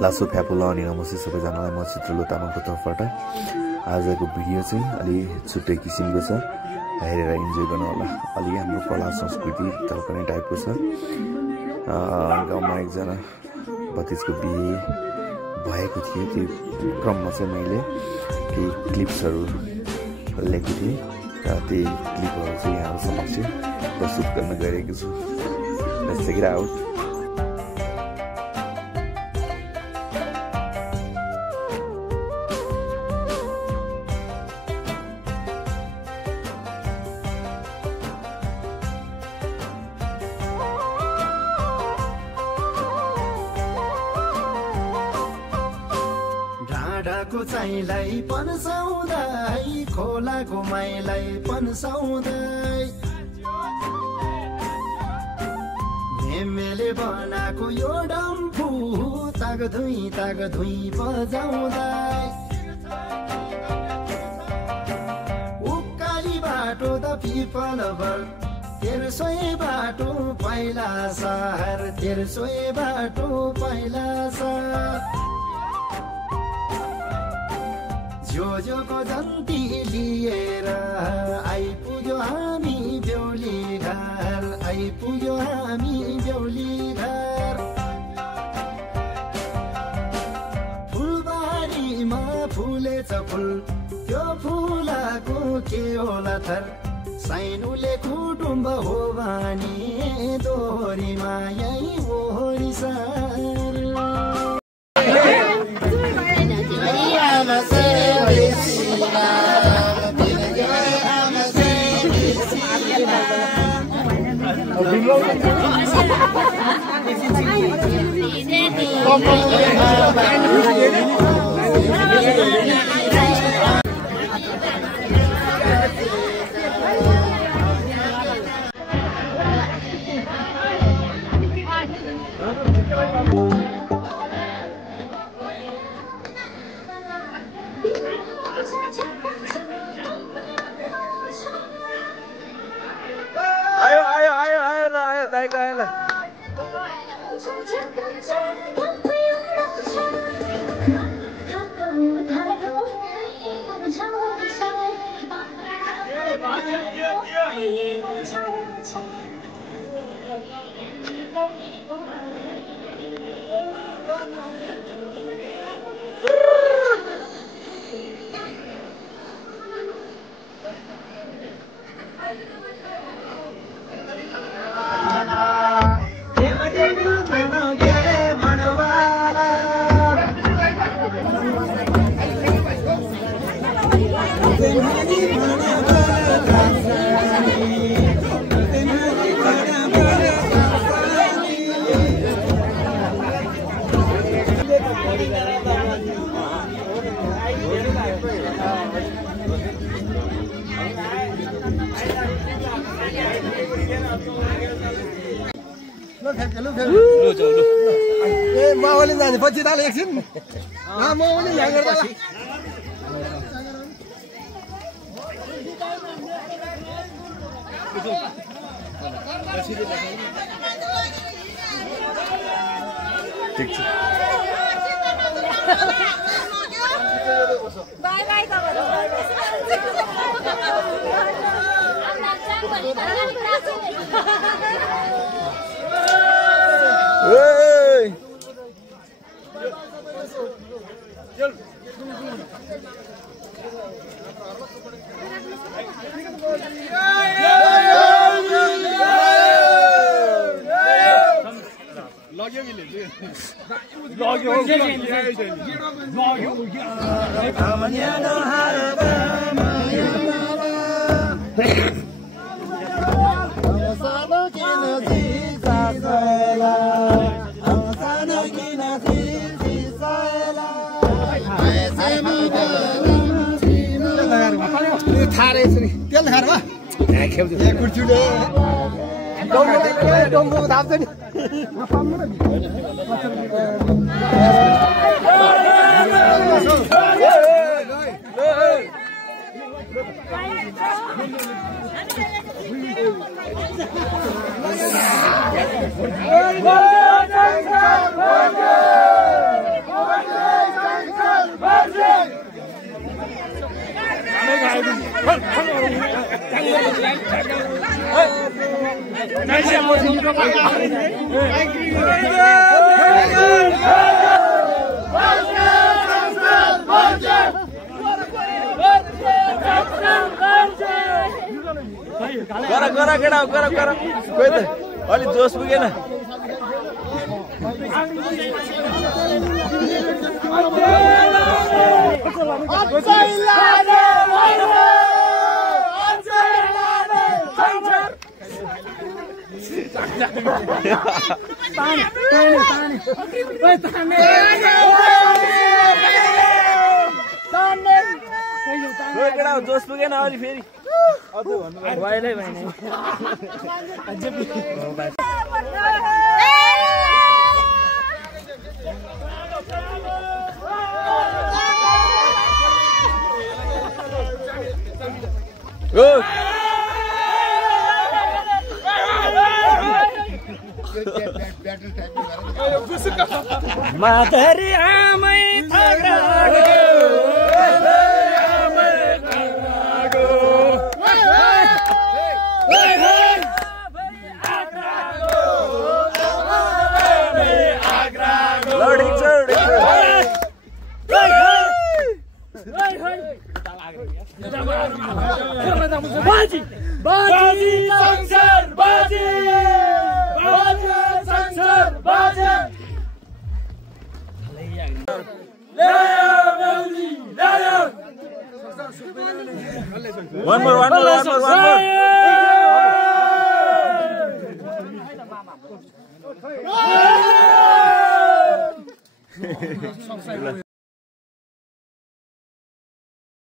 लासो फ्यापुला अनि नमस्ते सबैजनालाई म चित्रलो तामाङको तर्फबाट आजको भिडियो चाहिँ अलि छुट्टै किसिमको छ हेरेर इन्जोय गर्नु होला अलि हाम्रो कला संस्कृति तर्फने टाइपको छ गाउँमा एकजना भतिजको बिहे भएको थियो त्यो क्रममा चाहिँ मैले केही क्लिप्सहरू लेखेको थिएँ र त्यही क्लिपहरू चाहिँ यहाँहरू समक्ष प्रस्तुत गर्न गइरहेको छु Let's check it out. डाँडाको चाहिँलाई पन्साउँदै खोलाको माइलाई पन्साउँदै मेले बनाएको यो डम्फु तागधुई बजाउँदै उकाली बाटो त पिपलभर तेर्सोए बाटो पहिला सहर तेर्सोए बाटो पहिला सहर जोजोको जन्ती लिएर आइपुग्यो हामी बेहुली घर आइपुग्यो हामी बेहुली घर फुलबारीमा फुलेछ फुल त्यो फुलाको के होला थर साइनुले कुटुम्ब हो भने दोहोरीमा यही ओहोरी सर माओली जाने पछि ताले एकछिन माओली यहाँ गर्दा ठीक छ बाइ बाइ थारे छुरी तेल खाएर वा यहाँ खेल्छु यहाँ कुर्चुले डम्बो थाप्छ नि गरा केटा गरा खोइ त अलि जोस पुगेन जोस पुगेन अलि फेरि वाइलै भएन माधरी आमै बाजी बाजी संसार बाजी बाजी संसार बाजी one more